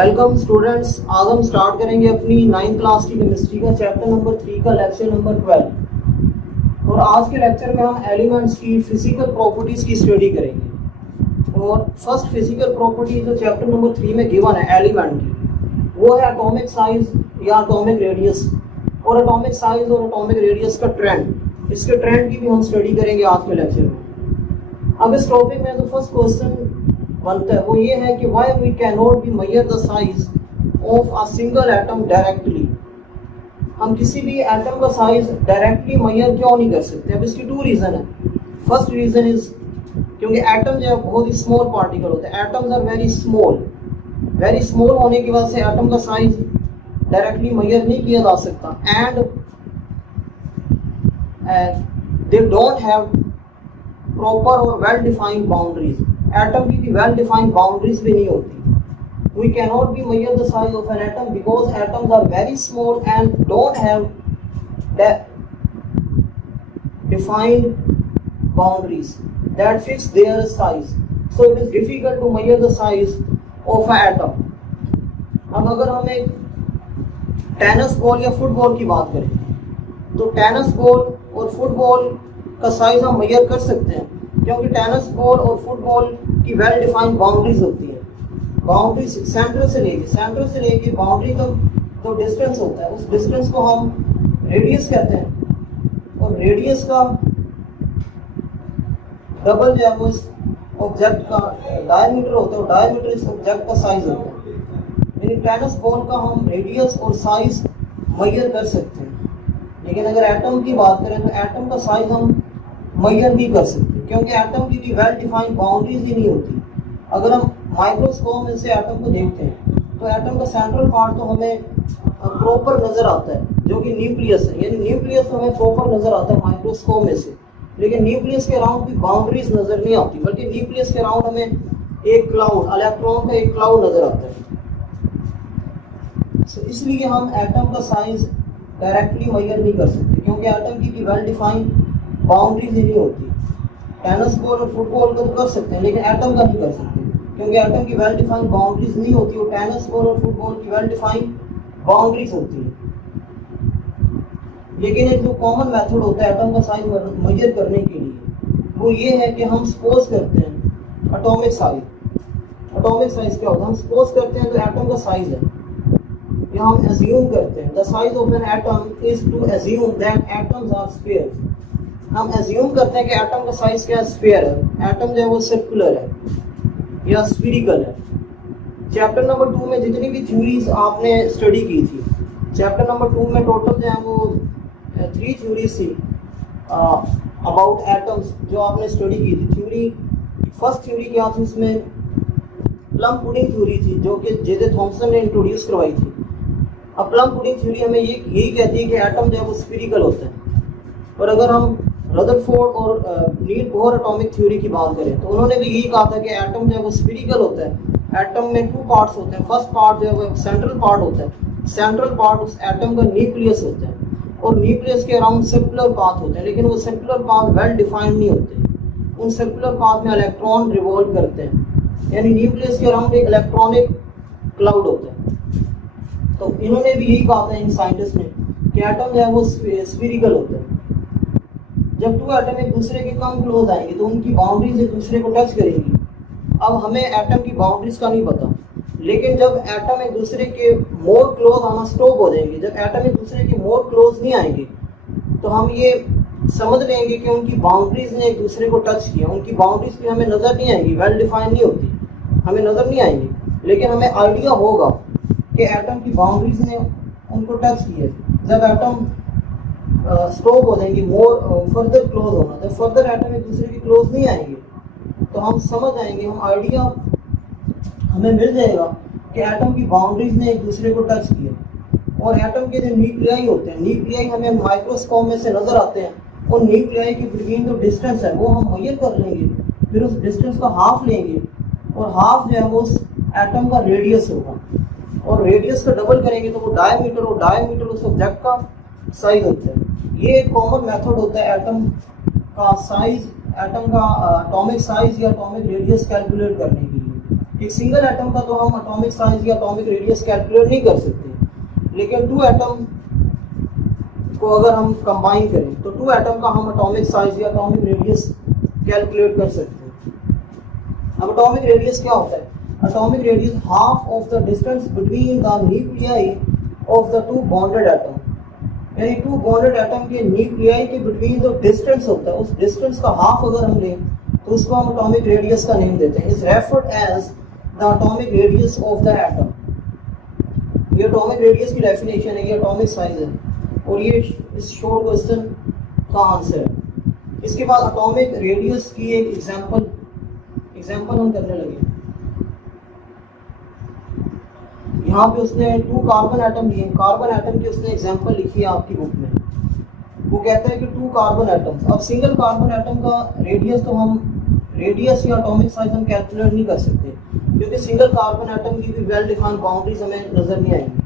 Welcome students, आज हम start करेंगे अपनी 9th क्लास की केमिस्ट्री का चैप्टर नंबर 3 का लेक्चर नंबर 12। और आज के लेक्चर में हम एलिमेंट्स की फिजिकल प्रॉपर्टीज की स्टडी करेंगे। और फर्स्ट फिजिकल प्रॉपर्टी जो चैप्टर नंबर 3 में गिवन है एलिमेंट की, वो है एटॉमिक साइज या एटॉमिक रेडियस। और एटॉमिक साइज और एटॉमिक रेडियस का ट्रेंड, इसके ट्रेंड की भी हम स्टडी करेंगे आज के लेक्चर में। अब इस टॉपिक में जो फर्स्ट क्वेश्चन बनता है वो ये है कि why we can not be measure the size of a single atom directly. हम किसी भी एटम का साइज डायरेक्टली मेजर क्यों नहीं कर सकते? अब इसकी टू रीजन है। फर्स्ट रीजन इज क्योंकि एटम जो है बहुत ही स्मॉल पार्टिकल होते हैं। एटम्स आर वेरी स्मॉल होने की वजह से एटम का साइज डायरेक्टली मेजर नहीं किया जा सकता। And they don't have proper और वेल डिफाइंड बाउंड्रीज। एटम की भी वेल डिफाइंड बाउंड्रीज भी नहीं होती। We can not be measure the size of an atom because atoms are very small and don't have defined boundaries that fix their size, so it is difficult to measure the size of an atom. अब अगर हम एक tennis ball या football की बात करें तो tennis ball और फुटबॉल का साइज हम मेजर कर सकते हैं, क्योंकि टेनिस बॉल और फुटबॉल की वेल डिफाइंड बाउंड्रीज होती है। बाउंड्रीज सेंटर से लेके बाउंड्री तक जो डिस्टेंस होता है उस डिस्टेंस को हम रेडियस कहते हैं। और रेडियस का डबल जो है वो इस ऑब्जेक्ट का डायमीटर होता है और डायमीटर इस ऑब्जेक्ट का साइज होता है। यानी टेनिस बॉल का हम रेडियस और साइज मेजर कर सकते हैं, लेकिन अगर एटम की बात करें तो एटम का साइज हम मेजर नहीं कर सकते, क्योंकि एटम की भी वेल डिफाइंड बाउंड्रीज ही नहीं होती। अगर हम माइक्रोस्कोप में से एटम को देखते हैं तो एटम का सेंट्रल पार्ट तो हमें प्रॉपर नजर आता है, जो कि न्यूक्लियस है। यानी न्यूक्लियस हमें प्रॉपर नजर आता है माइक्रोस्कोप में से, लेकिन न्यूक्लियस के अराउंड भी बाउंड्रीज नजर नहीं आती, बल्कि न्यूक्लियस के अराउंड हमें एक क्लाउड, इलेक्ट्रॉन का एक क्लाउड नजर आता है। इसलिए हम एटम का साइज डायरेक्टली मेजर नहीं कर सकते, क्योंकि एटम की भी वेल डिफाइंड बाउंड्रीज ही नहीं होती। टेनिस बॉल और फुटबॉल का तो कर सकते हैं, लेकिन एटम का नहीं कर सकते, क्योंकि एटम की वेल डिफाइंड बाउंड्रीज नहीं होती और टेनिस बॉल और फुटबॉल की वेल डिफाइंड बाउंड्रीज होती है। लेकिन एक जो कॉमन मेथड होता है एटम का साइज मेजर करने के लिए, वो ये है कि हम सपोज करते हैं एटॉमिक साइज क्या होता है? हम सपोज करते हैं तो एटम का साइज है, या हम एज्यूम करते हैं the size of an atom is to assume that atoms are spheres. हम एज्यूम करते हैं कि एटम का साइज क्या है? स्फीयर है। एटम जो है वो सर्कुलर है या स्फीरिकल है। चैप्टर नंबर 2 में जितनी भी थ्योरीज आपने स्टडी की थी, चैप्टर नंबर 2 में टोटल जो है वो 3 थ्योरीज थी अबाउट एटम्स जो आपने स्टडी की थी। थ्योरी फर्स्ट थ्योरी क्या थी? उसमें प्लम पुडिंग थ्योरी थी, जो कि जे थॉमसन ने इंट्रोड्यूस करवाई थी। अब प्लम पुडिंग थ्योरी हमें यही कहती है कि एटम जो है वो स्फीरिकल होता है। और अगर हम रदरफोर्ड और नील बोहर एटॉमिक थ्योरी की बात करें तो उन्होंने भी यही कहा था कि एटम जो है वो स्फीरिकल होता है। एटम में 2 पार्ट्स होते हैं। फर्स्ट पार्ट जो है वो सेंट्रल पार्ट होता है। सेंट्रल पार्ट उस एटम का न्यूक्लियस होता है, और न्यूक्लियस के अराउंड सर्कुलर पाथ होते हैं, लेकिन वो सर्कुलर पाथ वेल डिफाइंड नहीं होते। उन सर्कुलर पाथ में इलेक्ट्रॉन रिवॉल्व करते हैं, यानी न्यूक्लियस के अराउंड एक इलेक्ट्रॉनिक क्लाउड होता है। तो इन्होंने भी यही कहा था इन साइंटिस्ट ने कि एटम जो है वो स्फीरिकल होता है। जब 2 एटम एक दूसरे के कम क्लोज आएंगे तो उनकी बाउंड्रीज एक दूसरे को टच करेंगी। अब हमें एटम की बाउंड्रीज का नहीं पता, लेकिन जब एटम एक दूसरे के मोर क्लोज आना स्टॉप हो जाएंगे, जब एटम एक दूसरे के मोर क्लोज नहीं आएंगे, तो हम ये समझ लेंगे कि उनकी बाउंड्रीज ने एक दूसरे को टच किया। उनकी बाउंड्रीज भी हमें नजर नहीं आएंगी, वेल डिफाइंड नहीं होती, हमें नजर नहीं आएंगी, लेकिन हमें आइडिया होगा कि एटम की बाउंड्रीज ने उनको टच किया। जब एटम स्टॉप हो जाएंगे मोर फर्दर क्लोज होना, जब फर्दर एटम एक दूसरे के क्लोज नहीं आएंगे, तो हम समझ आएंगे, हम आइडिया हमें मिल जाएगा कि एटम की बाउंड्रीज ने एक दूसरे को टच किया। और एटम के जो न्यूक्लियाई होते हैं, न्यूक्लियाई हमें माइक्रोस्कोप में से नजर आते हैं, और न्यूक्लियाई के बिटवीन जो डिस्टेंस है वो हम मेजर कर लेंगे, फिर उस डिस्टेंस का हाफ लेंगे, और हाफ जो है वो उस एटम का रेडियस होगा, और रेडियस का डबल करेंगे तो वो डायमीटर, और डायमीटर उस ऑब्जेक्ट का साइज होता है। ये एक कॉमन मेथड होता है एटम का साइज, एटम का एटॉमिक साइज या एटॉमिक रेडियस कैलकुलेट करने के लिए। एक सिंगल एटम का तो हम एटॉमिक साइज या एटॉमिक रेडियस कैलकुलेट नहीं कर सकते, लेकिन 2 एटम को अगर हम कंबाइन करें तो 2 एटम का हम एटॉमिक साइज या एटॉमिक रेडियस कैलकुलेट कर सकते हैं। अब एटॉमिक रेडियस क्या होता है? Atomic radius half of the distance between the nuclei of the 2 bonded atom, यानी 2 बॉन्डेड एटम के न्यूक्लियाई के बिटवीन जो डिस्टेंस होता है उस डिस्टेंस का हाफ अगर हम लें तो उसको हम एटॉमिक रेडियस का नेम देते हैं। Is referred as the atomic radius of the atom. ये एटॉमिक रेडियस की डेफिनेशन है, ये एटॉमिक साइज है और ये इस शॉर्ट क्वेश्चन का आंसर है। इसके बाद एटॉमिक रेडियस की एक एग्जांपल हम करने लगे। यहाँ पे उसने 2 कार्बन एटम लिए, कार्बन एटम की उसने एग्जांपल लिखी है आपकी बुक में। वो कहता है कि 2 कार्बन एटम्स, अब सिंगल कार्बन एटम का रेडियस तो हम रेडियस या एटॉमिक साइज हम कैलकुलेट नहीं कर सकते, क्योंकि सिंगल कार्बन एटम की भी वेल डिफाइंड बाउंड्रीज हमें नजर नहीं आएंगी।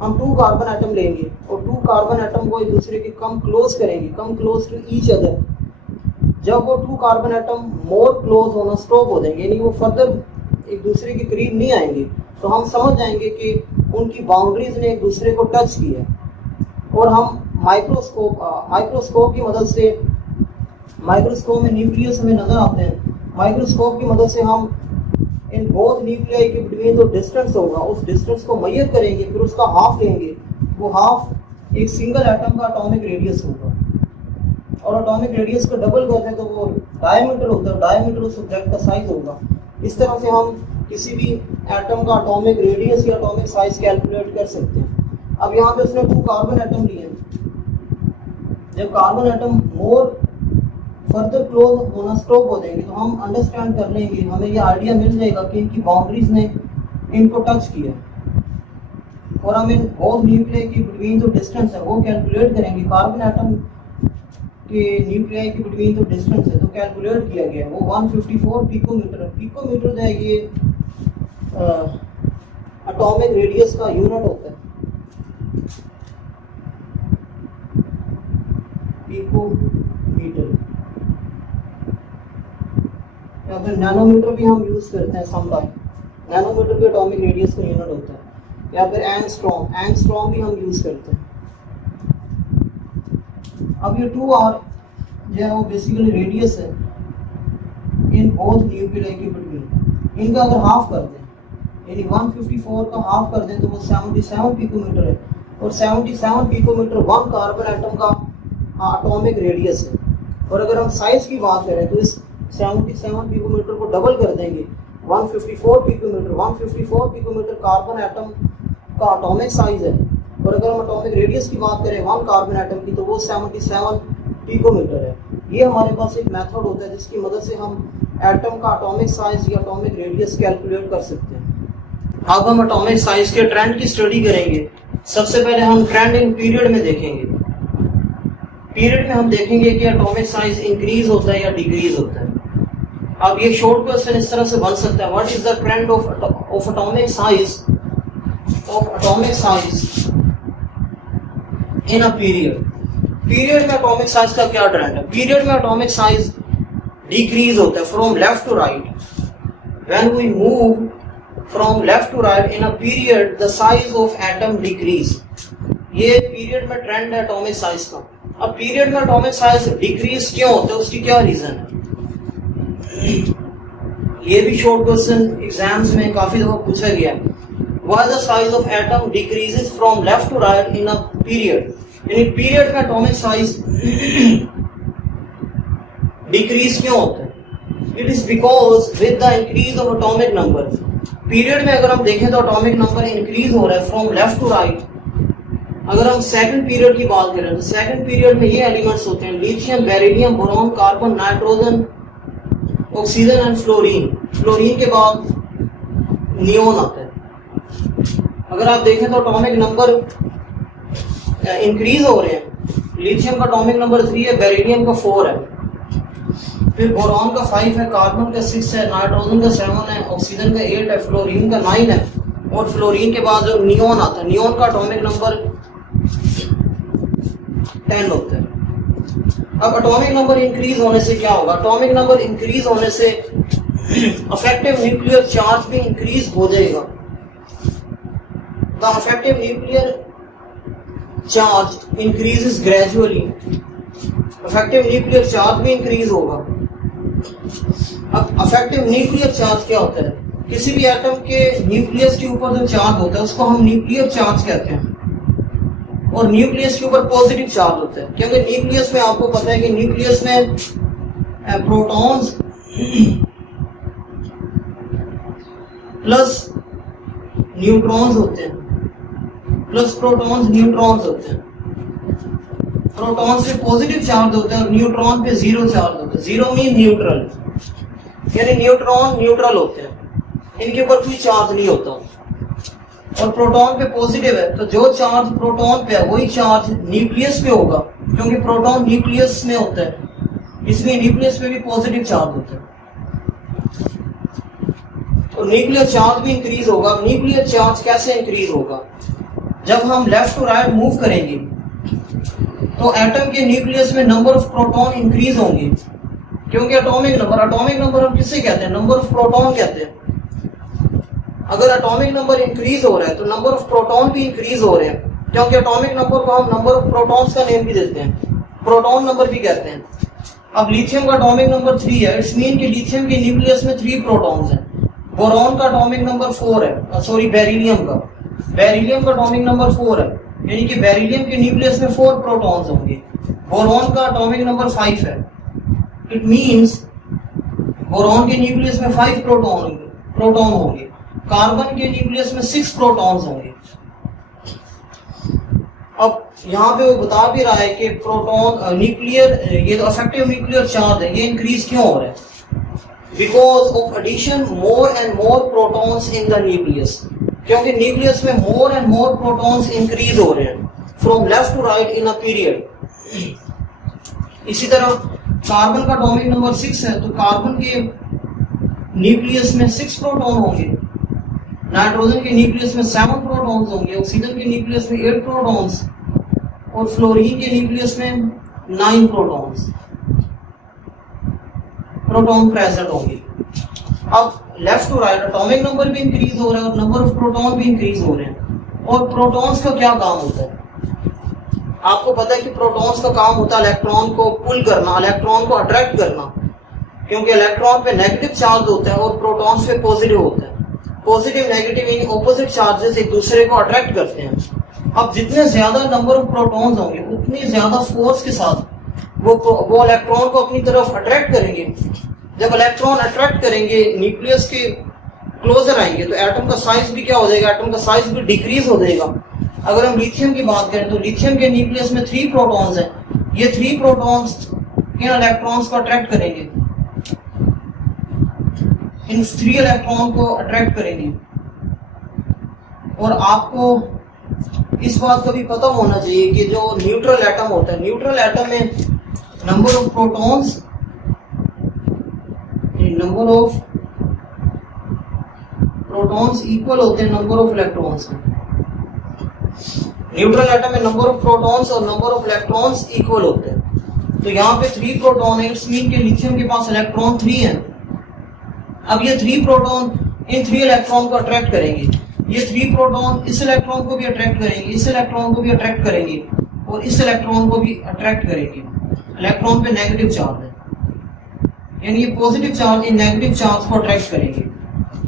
हम 2 कार्बन एटम लेंगे और 2 कार्बन एटम को एक दूसरे के कम क्लोज करेंगे, come close to each other. जब वो 2 कार्बन एटम मोर क्लोज होना स्टॉप हो जाएंगे, यानी वो फर्दर एक दूसरे के करीब नहीं आएंगे, तो हम समझ जाएंगे कि उनकी बाउंड्रीज ने एक दूसरे को टच किया। और हम माइक्रोस्कोप की मदद से, माइक्रोस्कोप में न्यूक्लियस हमें नजर आते हैं, माइक्रोस्कोप की मदद से हम इन बोथ न्यूक्लियाई के बिटवीन जो डिस्टेंस होगा उस डिस्टेंस को मेजर करेंगे, फिर उसका हाफ लेंगे। वो हाफ एक सिंगल एटम का एटॉमिक रेडियस होगा, और एटॉमिक रेडियस को डबल कर दें तो वो डायमीटर होता है, डायमीटर उस ऑब्जेक्ट का साइज होगा। इस तरह से हम किसी भी एटम का एटॉमिक रेडियस या एटॉमिक साइज कैलकुलेट कर सकते हैं। अब यहाँ पे उसने 2 कार्बन एटम लिए, जब कार्बन एटम मोर फर्दर क्लोज होना स्टॉप हो जाएंगे तो हम अंडरस्टैंड कर लेंगे, हमें ये आइडिया मिल जाएगा कि इनकी बाउंड्रीज ने इनको टच किया, और हम इन बोथ न्यूक्लियाई के बिटवीन जो डिस्टेंस है वो कैलकुलेट करेंगे। कार्बन एटम के न्यूक्लियाई के बिटवीन जो डिस्टेंस है तो कैलकुलेट किया गया, वो 154 पिकोमीटर है। पिकोमीटर जो है ये एटॉमिक रेडियस का यूनिट होता है, पिकोमीटर, या फिर नैनोमीटर भी हम यूज करते हैं समटाइम। नैनोमीटर भी एटॉमिक रेडियस का यूनिट होता है, या फिर एंगस्ट्रॉम भी हम यूज करते हैं। अब ये 2R जो है वो बेसिकली रेडियस है इन बोथ न्यूक्लियाई के बिटवीन। इनका अगर हाफ कर दें, यानी 154 का हाफ कर दें तो वो 77 पिकोमीटर है, और 77 पिकोमीटर 1 कार्बन एटम का एटॉमिक रेडियस है। और अगर हम साइज की बात करें तो इस 77 पिकोमीटर को डबल कर देंगे, 154 पिकोमीटर। 154 पिकोमीटर कार्बन एटम का एटॉमिक साइज है, और अगर हम एटॉमिक रेडियस की बात करें 1 कार्बन एटम की तो वो 77 पिकोमीटर है। ये हमारे पास एक मेथड होता है जिसकी मदद से हम एटम का एटॉमिक साइज या एटॉमिक रेडियस कैलकुलेट कर सकते हैं। अब हम एटॉमिक साइज के ट्रेंड की स्टडी करेंगे। सबसे पहले हम ट्रेंड इन पीरियड में देखेंगे। पीरियड में हम देखेंगे कि एटॉमिक साइज इंक्रीज होता है या डिक्रीज होता है। अब ये शॉर्ट क्वेश्चन इस तरह से बन सकता है, what is the trend of atomic size in a period. Period में एटॉमिक साइज का क्या ट्रेंड है? पीरियड में एटॉमिक साइज डिक्रीज होता है from left to right. When we move from left to right in a period the size of atom decrease. ये period में trend है एटॉमिक साइज का। अब पीरियड में एटॉमिक साइज डिक्रीज क्यों होता है, उसकी क्या रीजन है? ये भी शॉर्ट क्वेश्चन एग्जाम्स में काफी दफा पूछा गया है। Why the size of atom decreases from left to right in a period? यानी पीरियड में एटॉमिक साइज डिक्रीज क्यों होता है? It is because with the increase of atomic number, period में अगर हम देखें तो एटॉमिक नंबर इंक्रीज हो रहा है फ्रॉम लेफ्ट टू राइट। अगर हम सेकंड पीरियड की बात करें तो सेकंड पीरियड में ये एलिमेंट्स होते हैं lithium, beryllium, boron, carbon, nitrogen, oxygen and fluorine. Fluorine के बाद नियोन आता है। अगर आप देखें तो एटॉमिक नंबर इंक्रीज हो रहे हैं। लिथियम का एटॉमिक नंबर 3 है, बेरिलियम का 4 है, फिर बोरॉन का 5 है, कार्बन का 6 है, नाइट्रोजन का 7 है, ऑक्सीजन का 8 है, फ्लोरीन का 9 है, और फ्लोरीन के बाद जो नियोन आता है, नियोन का एटॉमिक नंबर 10 होता है। अब एटॉमिक नंबर इंक्रीज होने से क्या होगा? एटॉमिक नंबर इंक्रीज होने से अफेक्टिव न्यूक्लियर चार्ज भी इंक्रीज हो जाएगा। The affective nuclear charge increases gradually. Affective nuclear charge भी इंक्रीज होगा। अब अफेक्टिव न्यूक्लियर चार्ज क्या होता है? किसी भी एटम के न्यूक्लियस के ऊपर जो चार्ज होता है उसको हम न्यूक्लियर चार्ज कहते हैं, और न्यूक्लियस के ऊपर पॉजिटिव चार्ज होता है, क्योंकि न्यूक्लियस में आपको पता है कि न्यूक्लियस में प्रोटॉन्स प्लस न्यूट्रॉन्स होते हैं, प्लस प्रोटॉन्स न्यूट्रॉन्स होते हैं। प्रोटॉन्स पे पॉजिटिव चार्ज होता है और न्यूट्रॉन पे जीरो चार्ज होता है। जीरो मीन न्यूट्रल, यानी न्यूट्रॉन न्यूट्रल होते हैं, इनके ऊपर कोई चार्ज नहीं होता। और प्रोटॉन पे पॉजिटिव है, तो जो चार्ज प्रोटॉन पे है वही चार्ज न्यूक्लियस पे होगा, क्योंकि प्रोटॉन न्यूक्लियस में होता है, इसलिए न्यूक्लियस पे भी पॉजिटिव चार्ज होता है। तो न्यूक्लियर चार्ज भी इंक्रीज होगा। न्यूक्लियर चार्ज कैसे इंक्रीज होगा? जब हम लेफ्ट टू राइट मूव करेंगे तो एटम के न्यूक्लियस में नंबर ऑफ प्रोटॉन इंक्रीज होंगे, क्योंकि एटॉमिक नंबर हम किससे कहते हैं? नंबर ऑफ प्रोटॉन कहते हैं। अगर एटॉमिक नंबर इंक्रीज हो रहा है तो नंबर ऑफ प्रोटॉन भी इंक्रीज हो रहे हैं, क्योंकि एटॉमिक नंबर को हम नंबर ऑफ प्रोटॉन्स का नेम भी देते हैं, प्रोटॉन नंबर भी कहते हैं। अब लिथियम का एटॉमिक नंबर 3 है, इट्स मीन कि लिथियम के न्यूक्लियस में 3 प्रोटॉन्स हैं। बोरॉन का एटॉमिक नंबर 4 है, सॉरी बेरिलियम का एटॉमिक नंबर 4 है, यानी कि बेरिलियम के न्यूक्लियस में 4 प्रोटॉन्स होंगे। बोरॉन का एटॉमिक नंबर 5 है, इट मींस बोरॉन के न्यूक्लियस में 5 प्रोटॉन होंगे। कार्बन के न्यूक्लियस में 6 प्रोटॉन्स होंगे। अब यहाँ पे वो बता भी रहा है कि प्रोटॉन न्यूक्लियर, ये तो अफेक्टिव न्यूक्लियर चार्ज है, ये इंक्रीज क्यों हो रहा है? Because of addition more and more protons in the nucleus, क्योंकि न्यूक्लियस में more and more protons increase हो रहे हैं from left to right in a period. इसी तरह कार्बन का एटॉमिक नंबर 6 है, तो कार्बन के न्यूक्लियस में 6 प्रोटॉन होंगे। नाइट्रोजन के न्यूक्लियस में 7 प्रोटॉन्स होंगे, ऑक्सीजन के न्यूक्लियस में 8 प्रोटॉन्स, और फ्लोरीन के न्यूक्लियस में 9 प्रोटॉन प्रेजेंट होंगे। अब left to right atomic number भी इंक्रीज हो रहा है और नंबर ऑफ प्रोटॉन भी इंक्रीज हो रहे हैं। और प्रोटॉन्स का क्या काम होता है? आपको पता है कि प्रोटॉन्स का काम होता है इलेक्ट्रॉन को पुल करना, इलेक्ट्रॉन को अट्रैक्ट करना, क्योंकि इलेक्ट्रॉन पे नेगेटिव चार्ज होता है और प्रोटॉन्स पे पॉजिटिव होता है। Positive negative in opposite charges एक दूसरे को अट्रैक्ट करते हैं। अब जितने ज्यादा नंबर ऑफ प्रोटॉन्स होंगे उतनी ज्यादा फोर्स के साथ वो इलेक्ट्रॉन को अपनी तरफ अट्रैक्ट करेंगे। जब इलेक्ट्रॉन अट्रैक्ट करेंगे, न्यूक्लियस के क्लोजर आएंगे, तो एटम का साइज भी क्या हो जाएगा? एटम का साइज भी डिक्रीज हो जाएगा। अगर हम लिथियम की बात करें तो लिथियम के न्यूक्लियस में 3 प्रोटॉन्स हैं। ये 3 प्रोटॉन्स इन इलेक्ट्रॉन्स को अट्रैक्ट करेंगे, इन 3 इलेक्ट्रॉन को अट्रैक्ट करेंगे। और आपको इस बात का भी पता होना चाहिए कि जो न्यूट्रल एटम होता है, न्यूट्रल एटम में नंबर ऑफ प्रोटॉन्स इक्वल होते हैं नंबर ऑफ इलेक्ट्रॉन्स के। न्यूट्रल एटम में नंबर ऑफ प्रोटॉन्स और नंबर ऑफ इलेक्ट्रॉन्स इक्वल होते हैं। तो यहाँ पे 3 प्रोटॉन है, इट्स मीन के लिथियम के पास इलेक्ट्रॉन 3 है। अब ये 3 प्रोटॉन इन 3 इलेक्ट्रॉन को अट्रैक्ट करेंगे। ये 3 प्रोटॉन इस इलेक्ट्रॉन को भी अट्रैक्ट करेंगे, इस इलेक्ट्रॉन को भी अट्रैक्ट करेंगे और इस इलेक्ट्रॉन को भी अट्रैक्ट करेंगे। इलेक्ट्रॉन पे नेगेटिव चार्ज है, यानी ये positive charge in negative charge को अट्रैक्ट करेंगे।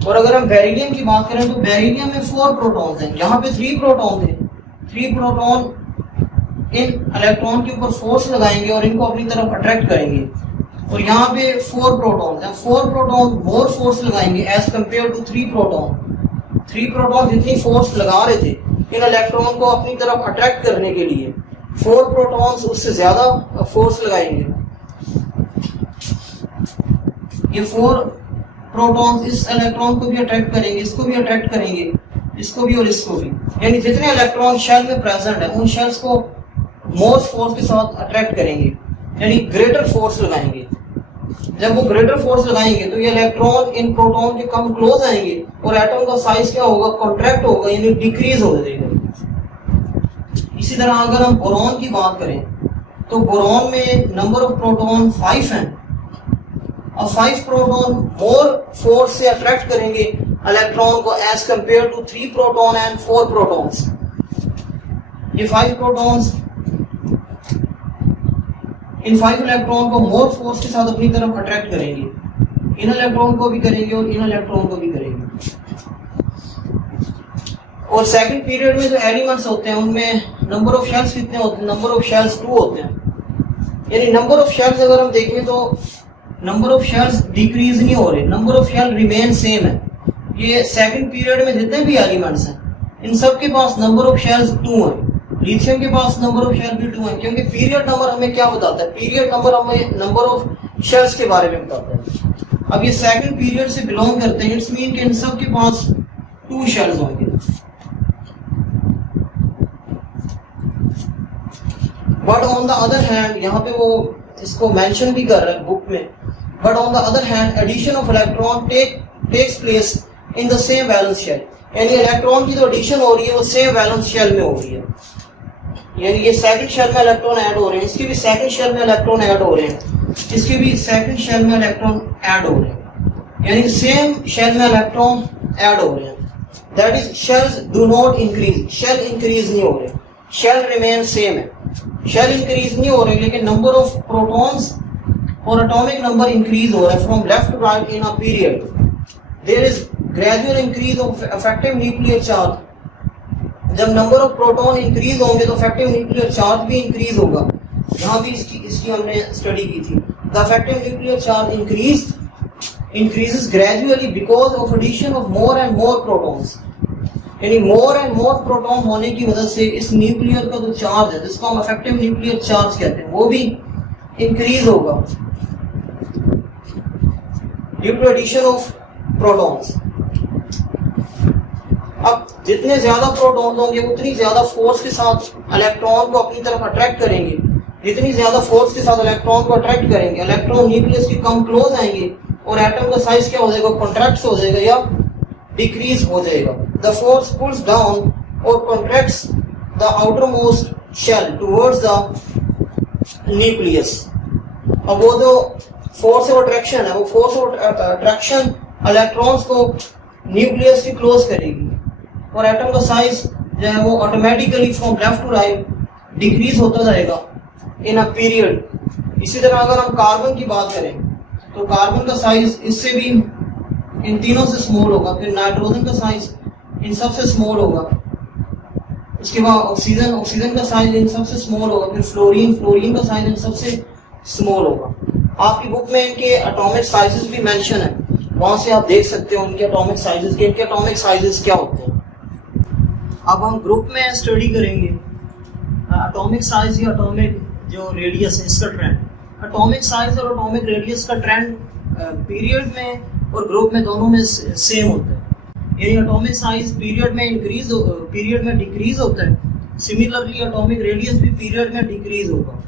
और अगर हम बेरिलियम की बात करें तो बेरिलियम में 4 प्रोटॉन्स हैं, यहाँ पे 3 प्रोटॉन थे। 3 प्रोटॉन इन इलेक्ट्रॉन के ऊपर फोर्स लगाएंगे और इनको अपनी तरफ अट्रैक्ट करेंगे। और यहाँ पे 4 प्रोटॉन हैं, 4 प्रोटॉन मोर फोर्स लगाएंगे as compare to 3 proton. 3 proton जितनी फोर्स लगा रहे थे इन इलेक्ट्रॉन को अपनी तरफ अट्रैक्ट करने के लिए, 4 प्रोटॉन्स उससे ज्यादा फोर्स लगाएंगे। ये 4 प्रोटॉन्स इस इलेक्ट्रॉन को भी अट्रैक्ट करेंगे, इसको भी अट्रैक्ट करेंगे, इसको भी और इसको भी। यानी जितने इलेक्ट्रॉन शेल में प्रेजेंट है उन शेल्स को मोर फोर्स के साथ अट्रैक्ट करेंगे, यानी ग्रेटर फोर्स लगाएंगे। जब वो ग्रेटर फोर्स लगाएंगे तो ये इलेक्ट्रॉन इन प्रोटॉन के कम क्लोज आएंगे और एटम का साइज क्या होगा? कॉन्ट्रैक्ट होगा, यानी डिक्रीज हो जाएगा। इसी तरह अगर हम बोरॉन की बात करें तो बोरॉन में नंबर ऑफ प्रोटॉन 5 हैं और 5 प्रोटॉन मोर फोर्स से अट्रैक्ट करेंगे इलेक्ट्रॉन को as compare to 3 proton and 4 protons. ये 5 प्रोटॉन्स इन 5 इलेक्ट्रॉन को मोर फोर्स के साथ अपनी तरफ अट्रैक्ट करेंगे, इन इलेक्ट्रॉन को भी करेंगे और इन इलेक्ट्रॉन को भी करेंगे। और सेकंड पीरियड में जो एलिमेंट्स होते हैं उनमें नंबर ऑफ शेल्स कितने होते हैं? नंबर ऑफ शेल्स 2 होते हैं। यानी नंबर ऑफ शेल्स अगर हम देखें तो नंबर ऑफ शेल्स डिक्रीज नहीं हो रहे, number of shell remain same है। ये सेकंड पीरियड में जितने भी एलिमेंट्स हैं इन सब के पास नंबर ऑफ शेल्स 2 हैं। लिथियम के पास नंबर ऑफ शेल भी 2 हैं, क्योंकि पीरियड नंबर हमें क्या बताता है? पीरियड नंबर हमें नंबर ऑफ शेल्स के बारे में बताता है। अब ये सेकंड पीरियड से बिलोंग करते हैं, इट्स मीन कि इन सब के पास 2 शेल्स होंगे। But on the other hand, यहाँ पे वो इसको मेंशन भी कर रहा है बुक में, but on the other hand addition of electron takes place in the same valence shell. यानी इलेक्ट्रॉन की जो एडिशन हो रही है वो सेम वैलेंस शेल में हो रही है। यानी ये सेकंड शेल में इलेक्ट्रॉन ऐड हो रहे हैं, इसके भी सेकंड शेल में इलेक्ट्रॉन ऐड हो रहे हैं, इसके भी सेकंड शेल में इलेक्ट्रॉन ऐड हो रहे हैं, यानी सेम शेल में इलेक्ट्रॉन ऐड हो रहे हैं। That is shells do not increase, shell increase नहीं हो रहे, शेल रिमेन सेम है। शेल इंक्रीज नहीं हो रहे लेकिन नंबर ऑफ प्रोटॉन्स और एटॉमिक नंबर इंक्रीज हो रहा है from left to right in a period. There is gradual increase of effective nuclear charge. जब नंबर ऑफ प्रोटॉन इंक्रीज होंगे तो इफेक्टिव न्यूक्लियर चार्ज भी इंक्रीज होगा। यहाँ भी इसकी हमने स्टडी की थी। The effective nuclear charge increases gradually because of addition of more and more protons। यानी मोर एंड मोर प्रोटॉन होने की वजह से इस न्यूक्लियर का जो चार्ज है जिसको हम इफेक्टिव न्यूक्लियर चार्ज कहते हैं वो भी इंक्रीज होगा due to addition of protons. अब जितने ज्यादा प्रोटॉन होंगे उतनी ज्यादा फोर्स के साथ इलेक्ट्रॉन को अपनी तरफ अट्रैक्ट करेंगे, जितनी ज्यादा फोर्स के साथ इलेक्ट्रॉन को अट्रैक्ट करेंगे इलेक्ट्रॉन न्यूक्लियस के कम क्लोज आएंगे और एटम का साइज क्या हो जाएगा? कॉन्ट्रैक्ट हो जाएगा या डिक्रीज हो जाएगा। द फोर्स पुल्स डाउन और contracts the outermost shell towards the nucleus. अब वो जो फोर्स ऑफ अट्रैक्शन है वो फोर्स ऑफ अट्रैक्शन इलेक्ट्रॉन्स को न्यूक्लियस के क्लोज करेगी और एटम का साइज जो है वो automatically from left to right decrease होता जाएगा इन अ पीरियड। इसी तरह अगर हम कार्बन की बात करें तो कार्बन का साइज इससे भी इन तीनों से स्मॉल होगा, फिर नाइट्रोजन का साइज इन सब से स्मॉल होगा, उसके बाद ऑक्सीजन का साइज इन सब से स्मॉल होगा, फिर फ्लोरीन का साइज इन सब से स्मॉल होगा। आपकी बुक में इनके एटॉमिक साइजेस भी मेंशन है, वहां से आप देख सकते हो उनके एटॉमिक साइजेस के, इनके एटॉमिक साइजेस क्या होते हैं। अब हम ग्रुप में स्टडी करेंगे एटॉमिक साइज या एटॉमिक जो रेडियस है इसका ट्रेंड। एटॉमिक साइज और एटॉमिक रेडियस का ट्रेंड पीरियड में और ग्रुप में दोनों में सेम होता है। यानी एटॉमिक साइज पीरियड में डिक्रीज होता है, सिमिलरली एटॉमिक रेडियस भी पीरियड में डिक्रीज होगा।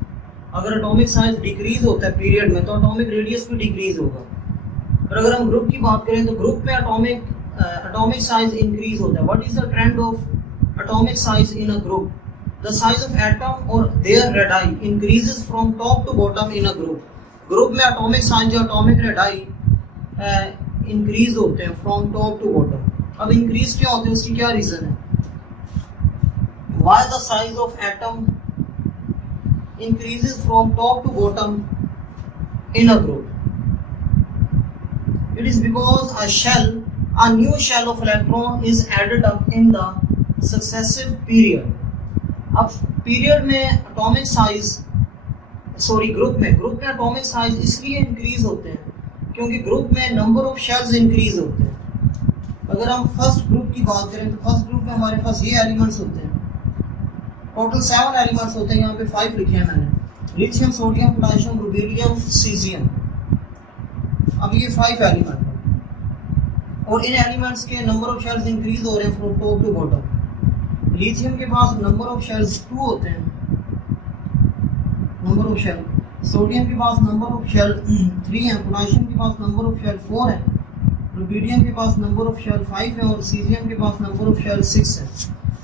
अगर एटॉमिक साइज डिक्रीज होता है पीरियड में तो एटॉमिक रेडियस भी डिक्रीज होगा। और अगर हम ग्रुप की बात करें तो ग्रुप में एटॉमिक साइज इंक्रीज होता है। What is the trend of atomic size in a group? The size of atom or their radii increases from top to bottom in a group. Group में atomic size या atomic radii increase होते हैं from top to bottom. अब increase क्यों होते हैं उसकी क्या रीजन है? Why the size of atom increases from top to bottom in a group? It is because a new shell of electron is added up in the successive period. अब period में atomic size group में atomic size इसलिए increase होते हैं क्योंकि group में number of shells increase होते हैं। अगर हम फर्स्ट ग्रुप की बात करें तो फर्स्ट ग्रुप में हमारे पास ये एलिमेंट्स होते हैं, टोटल 7 एलिमेंट्स होते हैं। यहाँ पे 5 लिखे हैं मैंने, lithium, sodium, potassium, rubidium, caesium. अब ये 5 एलिमेंट हैं और इन एलिमेंट्स के नंबर ऑफ शेल्स इंक्रीज हो रहे हैं from top to bottom. Lithium के पास नंबर ऑफ शेल्स 2 होते हैं, नंबर ऑफ शेल। सोडियम के पास नंबर ऑफ शेल 3 है, पोटेशियम के पास नंबर ऑफ शेल 4 है, रुबिडियम के पास नंबर ऑफ शेल 5 है और सीजियम के पास नंबर ऑफ शेल 6 है।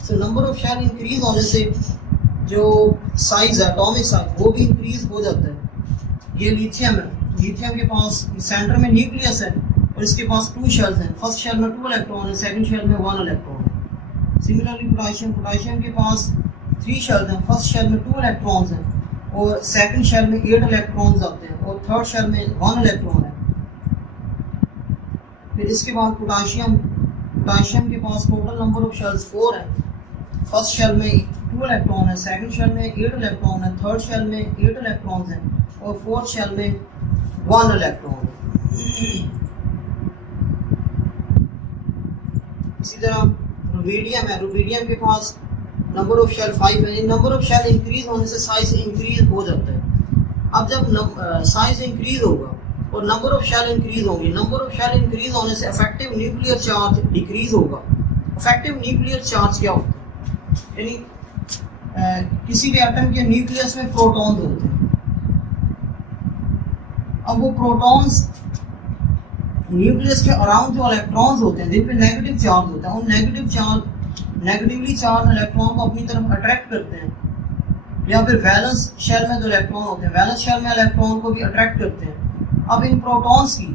So number of shell increase होने से जो साइज है एटॉमिक साइज वो भी इंक्रीज हो जाता है। ये लिथियम है, लिथियम के पास सेंटर में न्यूक्लियस है और इसके पास 2 शेल्स हैं। फर्स्ट शेल में 2 इलेक्ट्रॉन है, सेकंड शेल में 1 इलेक्ट्रॉन है। सिमिलरली पोटेशियम के पास 3 शेल्स हैं। फर्स्ट शेल में 2 इलेक्ट्रॉन्स हैं और सेकंड शेल में 8 इलेक्ट्रॉन्स आते हैं और थर्ड शेल में 1 इलेक्ट्रॉन है। फिर इसके बाद पोटेशियम के पास टोटल नंबर ऑफ शेल्स 4 है। फर्स्ट शेल में 2 इलेक्ट्रॉन है, सेकंड शेल में 8 इलेक्ट्रॉन है, थर्ड शेल में 8 इलेक्ट्रॉन्स हैं और फोर्थ शेल में 1 इलेक्ट्रॉन है। इसी तरह रुबिडियम है। रुबिडियम के पास नंबर ऑफ शेल 5 है। नंबर ऑफ शेल इंक्रीज होने से साइज इंक्रीज हो जाता है। अब जब साइज इंक्रीज होगा और नंबर ऑफ शेल इंक्रीज होंगे, नंबर ऑफ शेल इंक्रीज होने से इफेक्टिव न्यूक्लियर चार्ज डिक्रीज होगा। इफेक्टिव न्यूक्लियर चार्ज क्या होता है? यानी किसी भी एटम के न्यूक्लियस में प्रोटॉन्स होते हैं। अब वो प्रोटॉन्स न्यूक्लियस के अराउंड जो इलेक्ट्रॉन्स होते हैं जिन पे नेगेटिव चार्ज होता है, उन नेगेटिवली चार्ज इलेक्ट्रॉन को अपनी तरफ अट्रैक्ट करते हैं, या फिर वैलेंस शेल में जो इलेक्ट्रॉन होते हैं वैलेंस शेल में इलेक्ट्रॉन को भी अट्रैक्ट करते हैं। अब इन प्रोटॉन्स की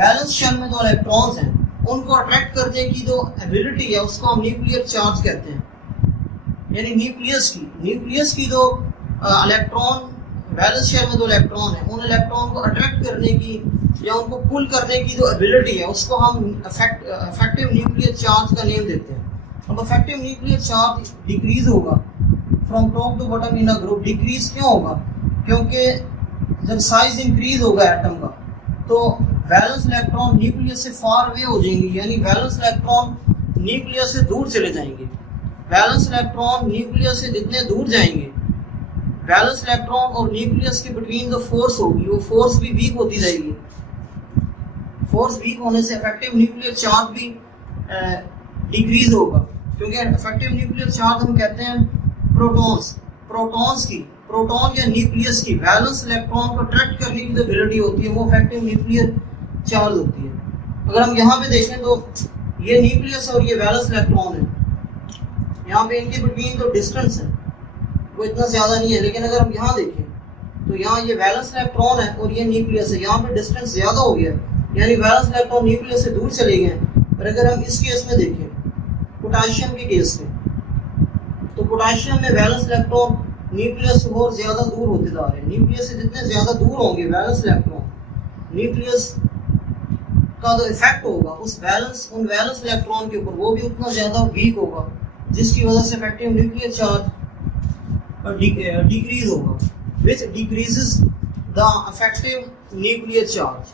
वैलेंस शेल में जो इलेक्ट्रॉन्स हैं उनको अट्रैक्ट करने की जो एबिलिटी है उसको हम न्यूक्लियर चार्ज कहते हैं। यानी न्यूक्लियस की जो इलेक्ट्रॉन वैलेंस शेल में जो इलेक्ट्रॉन है उन इलेक्ट्रॉन को अट्रैक्ट करने की या उनको पुल करने की जो एबिलिटी है उसको हम इफेक्टिव न्यूक्लियर चार्ज का नेम देते हैं। अब इफेक्टिव न्यूक्लियर चार्ज डिक्रीज होगा from top to bottom in a group. Decrease क्यों होगा? क्योंकि जब साइज इंक्रीज होगा एटम का तो वैलेंस इलेक्ट्रॉन न्यूक्लियस से फार अवे हो जाएंगे, यानी वैलेंस इलेक्ट्रॉन न्यूक्लियस से दूर चले जाएंगे। वैलेंस इलेक्ट्रॉन न्यूक्लियस से जितने दूर जाएंगे, वैलेंस इलेक्ट्रॉन और न्यूक्लियस के बिटवीन जो फोर्स होगी वो फोर्स भी वीक होती जाएगी। फोर्स वीक होने से इफेक्टिव न्यूक्लियर चार्ज भी डिक्रीज होगा, क्योंकि इफेक्टिव न्यूक्लियर चार्ज हम कहते हैं प्रोटॉन या न्यूक्लियस की वैलेंस इलेक्ट्रॉन को अट्रैक्ट करने की जो एबिलिटी होती है वो इफेक्टिव न्यूक्लियर चार्ज होती है। अगर हम यहाँ पे देखें तो ये न्यूक्लियस और ये वैलेंस इलेक्ट्रॉन है, यहाँ पे इनके बिटवीन जो डिस्टेंस है वो इतना ज्यादा नहीं है। लेकिन अगर हम यहाँ देखें तो यहाँ ये वैलेंस इलेक्ट्रॉन है और ये न्यूक्लियस है, यहाँ पे डिस्टेंस ज्यादा हो गया, यानी वैलेंस इलेक्ट्रॉन न्यूक्लियस से दूर चले गए। और अगर हम इस केस में देखें पोटेशियम के केस में, तो पोटेशियम में वैलेंस इलेक्ट्रॉन न्यूक्लियस से और ज्यादा दूर होते जा रहे हैं। न्यूक्लियस से जितने ज्यादा दूर होंगे वैलेंस इलेक्ट्रॉन, न्यूक्लियस का जो इफेक्ट होगा उन वैलेंस इलेक्ट्रॉन के ऊपर वो भी उतना ज्यादा वीक होगा, जिसकी वजह से इफेक्टिव न्यूक्लियर चार्ज डिक्रीज होगा, which decreases the effective nuclear charge.